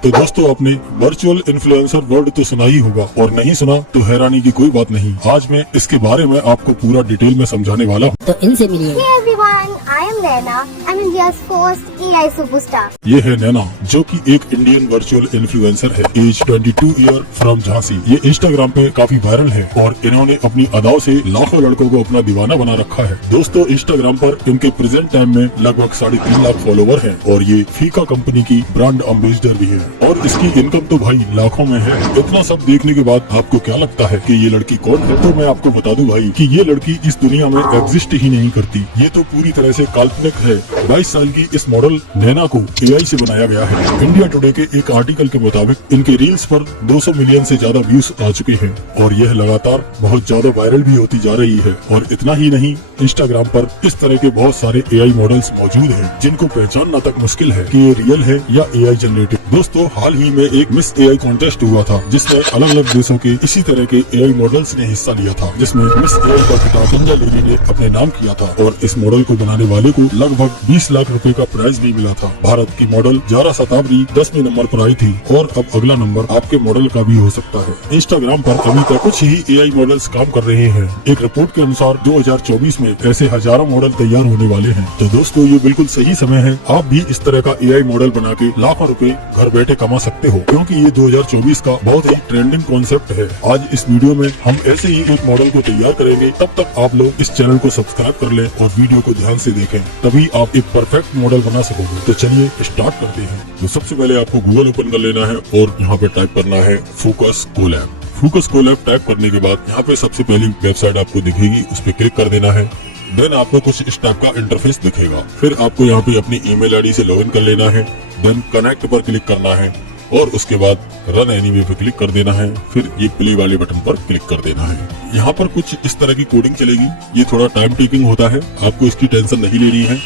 तो दोस्तों, आपने वर्चुअल इन्फ्लुएंसर वर्ड तो सुना ही होगा, और नहीं सुना तो हैरानी की कोई बात नहीं। आज मैं इसके बारे में आपको पूरा डिटेल में समझाने वाला हूँ। तो इनसे मिलिए। Hey everyone, I am Naina. I'm India's first AI superstar. ये है नैना, जो कि एक इंडियन वर्चुअल इन्फ्लुएंसर है, एज 22 ईयर, फ्रॉम झांसी। ये इंस्टाग्राम पे काफी वायरल है और इन्होंने अपनी अदाओं से लाखों लड़कों को अपना दीवाना बना रखा है। दोस्तों, इंस्टाग्राम पर इनके प्रेजेंट टाइम में लगभग 3.5 लाख फॉलोवर हैं और ये फीका कंपनी की ब्रांड एम्बेसडर भी है और इसकी इनकम तो भाई लाखों में है। इतना सब देखने के बाद आपको क्या लगता है कि ये लड़की कौन है? तो मैं आपको बता दूं भाई कि ये लड़की इस दुनिया में एग्जिस्ट ही नहीं करती। ये तो पूरी तरह से काल्पनिक है। 22 साल की इस मॉडल नैना को एआई से बनाया गया है। इंडिया टुडे के एक आर्टिकल के मुताबिक इनके रील्स पर 200 मिलियन से ज्यादा व्यूज आ चुके हैं और यह लगातार बहुत ज्यादा वायरल भी होती जा रही है। और इतना ही नहीं, इंस्टाग्राम पर इस तरह के बहुत सारे एआई मॉडल्स मौजूद हैं जिनको पहचानना तक मुश्किल है कि ये रियल है या एआई जनरेटेड। दोस्तों, हाल ही में एक मिस एआई कॉन्टेस्ट हुआ था जिसमें अलग अलग देशों के इसी तरह के एआई मॉडल्स ने हिस्सा लिया था, जिसमें मिस एआई का खिताब संजय लेरी ने अपने नाम किया था और इस मॉडल को बनाने वाले को लगभग 20 लाख रुपए का प्राइज भी मिला था। भारत की मॉडल ज़ारा शताब्दी 10वें नंबर पर आई थी और अब अगला नंबर आपके मॉडल का भी हो सकता है। इंस्टाग्राम पर अभी तक कुछ ही एआई मॉडल्स काम कर रहे हैं। एक रिपोर्ट के अनुसार 2024 में ऐसे हजारों मॉडल तैयार होने वाले हैं। तो दोस्तों, ये बिल्कुल सही समय है, आप भी इस तरह का एआई मॉडल बना के लाखों रुपए घर बैठे कमा सकते हो, क्योंकि ये 2024 का बहुत ही ट्रेंडिंग कॉन्सेप्ट है। आज इस वीडियो में हम ऐसे ही एक मॉडल को तैयार करेंगे। तब तक आप लोग इस चैनल को सब्सक्राइब कर लें और वीडियो को ध्यान से देखें, तभी आप एक परफेक्ट मॉडल बना सकोगे। तो चलिए स्टार्ट करते हैं। तो सबसे पहले आपको गूगल ओपन कर लेना है और यहाँ पे टाइप करना है focus Colab. Focus Colab type करने के बाद यहाँ पे सबसे पहली वेबसाइट आपको दिखेगी, उस पर क्लिक कर देना है। देन आपको कुछ इस टाइप का इंटरफेस दिखेगा। फिर आपको यहाँ पे अपनी ईमेल आईडी से लॉगिन कर लेना है। देन कनेक्ट पर क्लिक करना है और उसके बाद रन एनीवे पे क्लिक कर देना है। फिर ये प्ले वाले बटन पर क्लिक कर देना है। यहाँ पर कुछ इस तरह की कोडिंग चलेगी। ये थोड़ा टाइम टेकिंग होता है, आपको इसकी टेंशन नहीं लेनी है,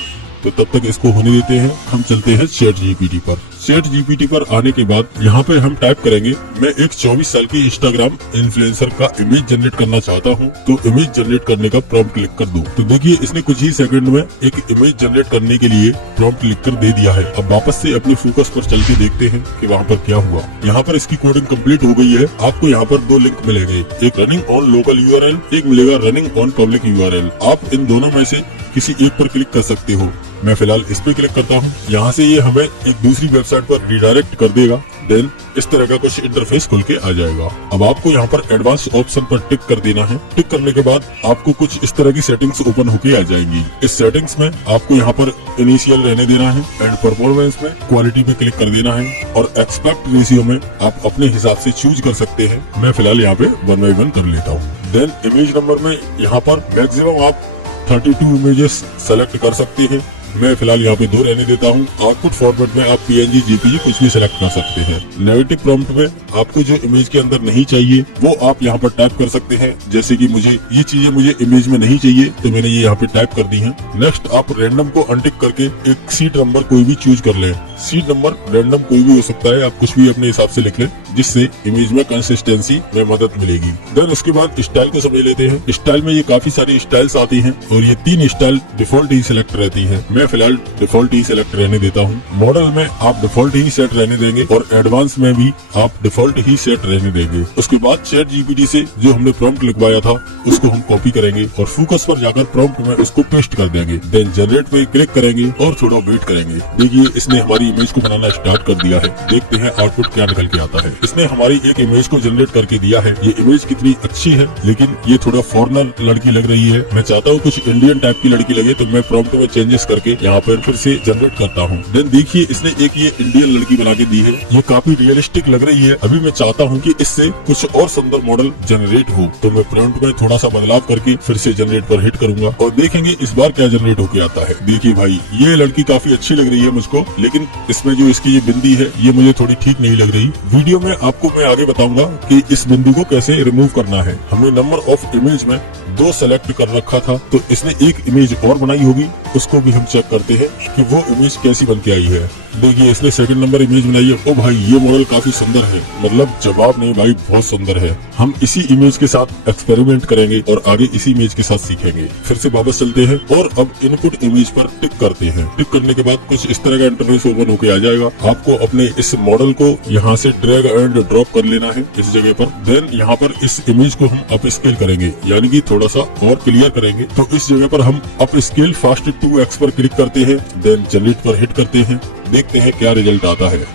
तो तब तक इसको होने देते हैं। हम चलते हैं चैट जीपीटी पर। चैट जीपीटी पर आने के बाद यहाँ पे हम टाइप करेंगे, मैं एक 24 साल की इंस्टाग्राम इन्फ्लुएंसर का इमेज जनरेट करना चाहता हूँ, तो इमेज जनरेट करने का प्रॉम्प्ट क्लिक कर दूं। तो देखिए, इसने कुछ ही सेकंड में एक इमेज जनरेट करने के लिए प्रॉम्प्ट लिख कर दे दिया है। अब वापस से अपनी फोकस पर चल के देखते हैं कि वहाँ पर क्या हुआ। यहाँ पर इसकी कोडिंग कंप्लीट हो गई है। आपको यहाँ पर 2 लिंक मिलेंगे, एक रनिंग ऑन लोकल यूआरएल, एक मिलेगा रनिंग ऑन पब्लिक यूआरएल। आप इन दोनों में से किसी एक पर क्लिक कर सकते हो। मैं फिलहाल इस पे क्लिक करता हूँ। यहाँ से ये हमें एक दूसरी वेबसाइट पर रिडायरेक्ट कर देगा। देन इस तरह का कुछ इंटरफेस खुल के आ जाएगा। अब आपको यहाँ पर एडवांस ऑप्शन पर टिक कर देना है। टिक करने के बाद आपको कुछ इस तरह की सेटिंग्स ओपन होके आ जाएंगी। इस सेटिंग्स में आपको यहाँ पर इनिशियल रहने देना है एंड परफॉर्मेंस में क्वालिटी पे क्लिक कर देना है और एक्सपेक्ट रेशियो में आप अपने हिसाब से चूज कर सकते हैं। मैं फिलहाल यहाँ पे 1 by 1 कर लेता हूँ। देन इमेज नंबर में यहाँ पर मैक्सिमम आप 32 इमेजेस सेलेक्ट कर सकते हैं। मैं फिलहाल यहाँ पे 2 रहने देता हूँ। आउटपुट फॉर्मेट में आप पीएनजी, जेपीजी कुछ भी सिलेक्ट कर सकते हैं। नेगेटिव प्रॉम्प्ट में आपको जो इमेज के अंदर नहीं चाहिए वो आप यहाँ पर टाइप कर सकते हैं। जैसे कि मुझे ये चीजें मुझे इमेज में नहीं चाहिए, तो मैंने ये यहाँ पे टाइप कर दी है। नेक्स्ट आप रैंडम को अनटिक करके एक सीट नंबर कोई भी चूज कर ले। सीट नंबर रैंडम कोई भी हो सकता है, आप कुछ भी अपने हिसाब से लिख लें, जिससे इमेज में कंसिस्टेंसी में मदद मिलेगी। देन उसके बाद स्टाइल को समझ लेते हैं। स्टाइल में ये काफी सारी स्टाइल्स आती हैं और ये 3 स्टाइल डिफॉल्ट ही सिलेक्ट रहती है। मैं फिलहाल डिफॉल्ट ही सिलेक्ट रहने देता हूँ। मॉडल में आप डिफॉल्ट ही सेट रहने देंगे और एडवांस में भी आप डिफॉल्ट ही सेट रहने देंगे। उसके बाद चैट जीपीटी से जो हमने प्रॉम्प्ट लिखवाया था उसको हम कॉपी करेंगे और फोकस पर जाकर प्रॉम्प्ट में उसको पेस्ट कर देंगे। देन जनरेट पे क्लिक करेंगे और थोड़ा वेट करेंगे। देखिए, इसने हमारी इमेज को बनाना स्टार्ट कर दिया है। देखते हैं आउटपुट क्या निकल के आता है। इसने हमारी एक इमेज को जनरेट करके दिया है। ये इमेज कितनी अच्छी है, लेकिन ये थोड़ा फॉरेनर लड़की लग रही है। मैं चाहता हूँ कुछ इंडियन टाइप की लड़की लगे, तो मैं प्रॉम्प्ट में चेंजेस करके यहाँ पर फिर से जनरेट करता हूँ। देन देखिए, इसने एक ये इंडियन लड़की बना के दी है। ये काफी रियलिस्टिक लग रही है। अभी मैं चाहता हूँ कि इससे कुछ और सुंदर मॉडल जनरेट हो, तो मैं प्रॉम्प्ट में थोड़ा सा बदलाव करके फिर से जनरेट पर हिट करूंगा और देखेंगे इस बार क्या जनरेट होके आता है। देखिए भाई, ये लड़की काफी अच्छी लग रही है मुझको, लेकिन इसमें जो इसकी ये बिंदी है ये मुझे थोड़ी ठीक नहीं लग रही। वीडियो में आपको मैं आगे बताऊंगा कि इस बिंदु को कैसे रिमूव करना है। हमने नंबर ऑफ इमेज में 2 सेलेक्ट कर रखा था, तो इसने एक इमेज और बनाई होगी, उसको भी हम चेक करते हैं कि वो इमेज कैसी बन के आई है। देखिए इसने सेकंड नंबर इमेज बनाई है। ओ भाई ये मॉडल काफी सुंदर है, मतलब जवाब नहीं भाई, बहुत सुंदर है। हम इसी इमेज के साथ एक्सपेरिमेंट करेंगे और आगे इसी इमेज के साथ सीखेंगे। फिर से वापस चलते हैं और अब इनपुट इमेज पर टिक करते हैं। टिक करने के बाद कुछ इस तरह का इंटरफेस ओपन होके आ जाएगा। आपको अपने इस मॉडल को यहाँ से ड्रैग एंड ड्रॉप कर लेना है इस जगह पर। देन यहाँ पर इस इमेज को हम अप स्केल करेंगे, यानी कि थोड़ा सा और क्लियर करेंगे। तो इस जगह पर हम अप स्केल फास्ट 2x पर क्लिक करते हैं। देन जनरेट पर हिट करते हैं, देखते हैं क्या रिजल्ट आता है।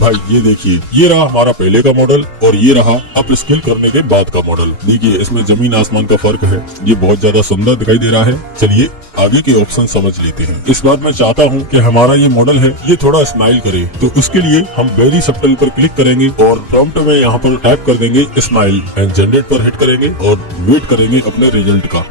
भाई ये देखिए, ये रहा हमारा पहले का मॉडल और ये रहा अप स्केल करने के बाद का मॉडल। देखिए इसमें जमीन आसमान का फर्क है, ये बहुत ज्यादा सुंदर दिखाई दे रहा है। चलिए आगे के ऑप्शन समझ लेते हैं। इस बार मैं चाहता हूँ कि हमारा ये मॉडल है ये थोड़ा स्माइल करे, तो उसके लिए हम वेरी सब्टल पर क्लिक करेंगे और प्रॉम्प्ट में यहाँ पर टाइप कर देंगे स्माइल एंड जनरेट पर हिट करेंगे और वेट करेंगे अपने रिजल्ट का।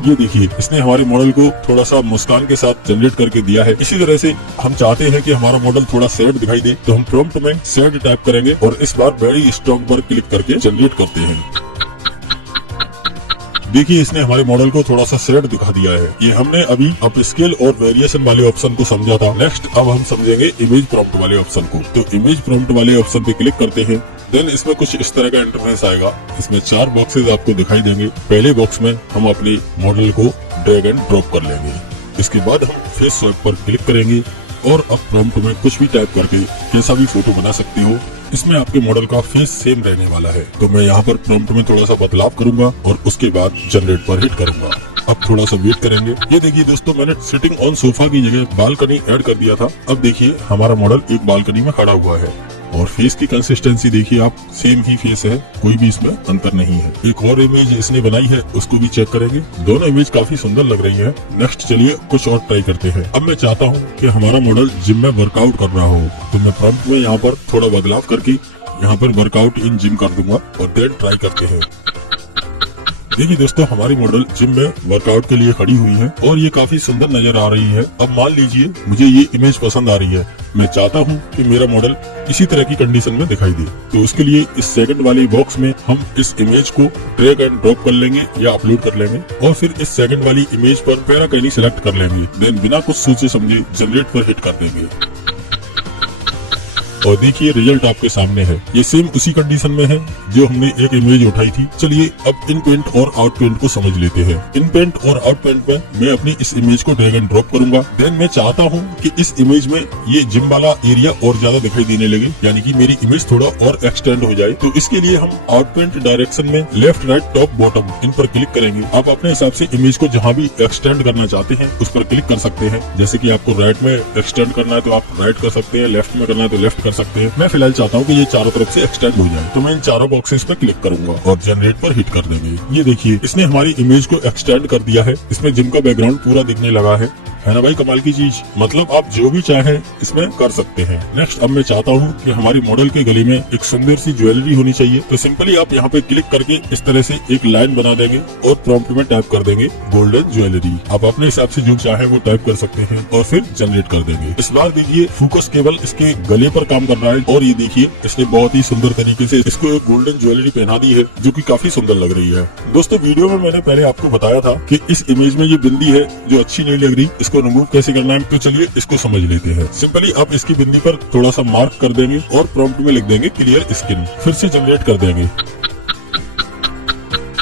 ये देखिए इसने हमारे मॉडल को थोड़ा सा मुस्कान के साथ जनरेट करके दिया है। इसी तरह से हम चाहते हैं कि हमारा मॉडल थोड़ा सैड दिखाई दे, तो हम प्रॉम्प्ट में सैड टाइप करेंगे और इस बार वेरी स्ट्रॉन्ग पर क्लिक करके जनरेट करते हैं। देखिए इसने हमारे मॉडल को थोड़ा सा सैड दिखा दिया है। ये हमने अभी अप स्केल और वेरिएशन वाले ऑप्शन को समझा था। नेक्स्ट अब हम समझेंगे इमेज प्रॉम्प्ट वाले ऑप्शन को। तो इमेज प्रॉम्प्ट वाले ऑप्शन पे क्लिक करते हैं। देन इसमें कुछ इस तरह का इंटरफेस आएगा। इसमें 4 बॉक्सेस आपको दिखाई देंगे। पहले बॉक्स में हम अपने मॉडल को ड्रैग एंड ड्रॉप कर लेंगे। इसके बाद हम फेस स्वैप पर क्लिक करेंगे और अब प्रॉम्प्ट में कुछ भी टाइप करके कैसा भी फोटो बना सकते हो। इसमें आपके मॉडल का फेस सेम रहने वाला है। तो मैं यहाँ पर प्रॉम्प्ट में थोड़ा सा बदलाव करूंगा और उसके बाद जनरेट पर हिट करूंगा। अब थोड़ा सा वेट करेंगे। ये देखिए दोस्तों, मैंने सिटिंग ऑन सोफा की जगह बालकनी ऐड कर दिया था। अब देखिए हमारा मॉडल एक बालकनी में खड़ा हुआ है और फेस की कंसिस्टेंसी देखिए आप, सेम ही फेस है, कोई भी इसमें अंतर नहीं है। एक और इमेज इसने बनाई है, उसको भी चेक करेंगे। दोनों इमेज काफी सुंदर लग रही है। नेक्स्ट चलिए कुछ और ट्राई करते हैं। अब मैं चाहता हूँ कि हमारा मॉडल जिम में वर्कआउट कर रहा हो, तो मैं प्रॉम्प्ट में यहाँ पर थोड़ा बदलाव करके यहाँ पर वर्कआउट इन जिम कर दूंगा और देन ट्राई करते हैं। देखिए दोस्तों, हमारी मॉडल जिम में वर्कआउट के लिए खड़ी हुई है और ये काफी सुंदर नजर आ रही है। अब मान लीजिए मुझे ये इमेज पसंद आ रही है, मैं चाहता हूँ कि मेरा मॉडल इसी तरह की कंडीशन में दिखाई दे। तो उसके लिए इस सेकंड वाले बॉक्स में हम इस इमेज को ड्रैग एंड ड्रॉप कर लेंगे या अपलोड कर लेंगे और फिर इस सेकंड वाली इमेज पर पैराकैनी सिलेक्ट कर लेंगे। देन बिना कुछ सोचे समझे जनरेट पर हिट कर देंगे और देखिए रिजल्ट आपके सामने है। ये सेम उसी कंडीशन में है जो हमने एक इमेज उठाई थी। चलिए अब इन पेंट और आउट पेंट को समझ लेते हैं। इन पेंट और आउट पेंट में मैं अपनी इस इमेज को ड्रैग एंड ड्रॉप करूंगा। देन मैं चाहता हूं कि इस इमेज में ये जिम वाला एरिया और ज्यादा दिखाई देने लगे, यानी कि मेरी इमेज थोड़ा और एक्सटेंड हो जाए। तो इसके लिए हम आउट पेंट डायरेक्शन में left right top bottom in पर क्लिक करेंगे। आप अपने हिसाब से इमेज को जहाँ भी एक्सटेंड करना चाहते हैं उस पर क्लिक कर सकते हैं। जैसे की आपको राइट में एक्सटेंड करना है तो आप राइट कर सकते हैं, लेफ्ट में करना है तो लेफ्ट कर सकते हैं। मैं फिलहाल चाहता हूँ कि ये चारों तरफ से एक्सटेंड हो जाए, तो मैं इन चारों बॉक्सेस पे क्लिक करूंगा और जनरेट पर हिट कर देंगे। ये देखिए इसने हमारी इमेज को एक्सटेंड कर दिया है। इसमें जिम का बैकग्राउंड पूरा दिखने लगा है ना भाई, कमाल की चीज। मतलब आप जो भी चाहें इसमें कर सकते हैं। नेक्स्ट अब मैं चाहता हूँ कि हमारी मॉडल के गले में एक सुंदर सी ज्वेलरी होनी चाहिए। तो सिंपली आप यहाँ पे क्लिक करके इस तरह से एक लाइन बना देंगे और प्रॉम्प्ट में टाइप कर देंगे गोल्डन ज्वेलरी। आप अपने हिसाब से जो चाहे वो टाइप कर सकते हैं और फिर जनरेट कर देंगे। इस बार देखिए फोकस केवल इसके गले पर काम कर रहा है और ये देखिए इसने बहुत ही सुंदर तरीके से इसको एक गोल्डन ज्वेलरी पहना दी है जो की काफी सुंदर लग रही है। दोस्तों वीडियो में मैंने पहले आपको बताया था कि इस इमेज में ये बिंदी है जो अच्छी नहीं लग रही, इसको रिमूव कैसे करना है। तो चलिए इसको समझ लेते हैं। सिंपली आप इसकी बिंदी पर थोड़ा सा मार्क कर देंगे और प्रॉम्प्ट में लिख देंगे क्लियर स्किन, फिर से जनरेट कर देंगे।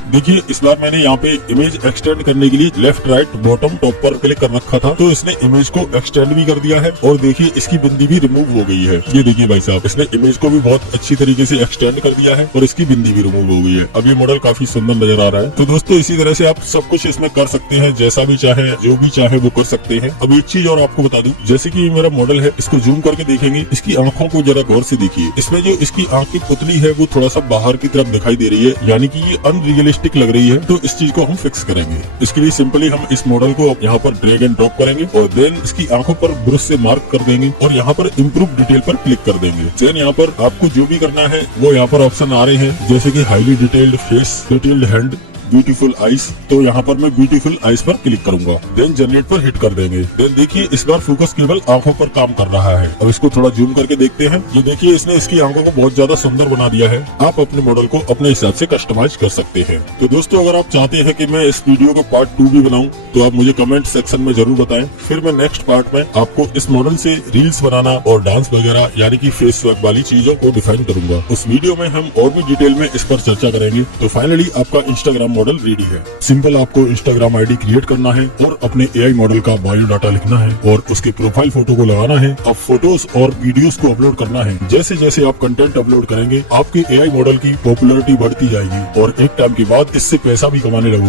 देखिए इस बार मैंने यहाँ पे इमेज एक्सटेंड करने के लिए लेफ्ट राइट बॉटम टॉप पर क्लिक कर रखा था, तो इसने इमेज को एक्सटेंड भी कर दिया है और देखिए इसकी बिंदी भी रिमूव हो गई है। ये देखिए भाई साहब, इसने इमेज को भी बहुत अच्छी तरीके से एक्सटेंड कर दिया है और इसकी बिंदी भी रिमूव हो गई है। अब ये मॉडल काफी सुंदर नजर आ रहा है। तो दोस्तों इसी तरह से आप सब कुछ इसमें कर सकते हैं, जैसा भी चाहे जो भी चाहे वो कर सकते हैं। अब एक चीज और आपको बता दूं, जैसे कि मेरा मॉडल है, इसको जूम करके देखेंगे, इसकी आंखों को जरा गौर से देखिए। इसमें जो इसकी आंख की पुतली है वो थोड़ा सा बाहर की तरफ दिखाई दे रही है, यानी कि ये अनरियलिस्टिक लग रही है। तो इस चीज को हम फिक्स करेंगे। इसके लिए सिंपली हम इस मॉडल को यहाँ पर ड्रैग एंड ड्रॉप करेंगे और देन इसकी आंखों पर ब्रश से मार्क कर देंगे और यहाँ पर इम्प्रूव डिटेल पर क्लिक कर देंगे। देन यहाँ पर आपको जो भी करना है वो यहाँ पर ऑप्शन आ रहे हैं, जैसे कि highly detailed face, detailed hand, beautiful eyes. तो यहाँ पर मैं ब्यूटीफुल आईज पर क्लिक करूंगा, देन जनरेट पर हिट कर देंगे। देन देखिए इस बार फोकस केवल आंखों पर काम कर रहा है। अब इसको थोड़ा जूम करके देखते हैं। ये देखिए इसने इसकी आंखों को बहुत ज्यादा सुंदर बना दिया है। आप अपने मॉडल को अपने हिसाब से कस्टमाइज कर सकते हैं। तो दोस्तों अगर आप चाहते हैं कि मैं इस वीडियो को पार्ट 2 भी बनाऊं तो आप मुझे कमेंट सेक्शन में जरूर बताएं। फिर मैं नेक्स्ट पार्ट में आपको इस मॉडल से रील्स बनाना और डांस वगैरह यानी कि फेस स्वैप वाली चीजों को डिफाइन करूंगा। उस वीडियो में हम और भी डिटेल में इस पर चर्चा करेंगे। तो फाइनली आपका इंस्टाग्राम मॉडल रेडी है। सिंपल आपको इंस्टाग्राम आईडी क्रिएट करना है और अपने एआई मॉडल का बायोडाटा लिखना है और उसके प्रोफाइल फोटो को लगाना है। अब फोटोज और वीडियोस को अपलोड करना है। जैसे जैसे आप कंटेंट अपलोड करेंगे आपके एआई मॉडल की पॉपुलैरिटी बढ़ती जाएगी और एक टाइम के बाद इससे पैसा भी कमाने लगेगा।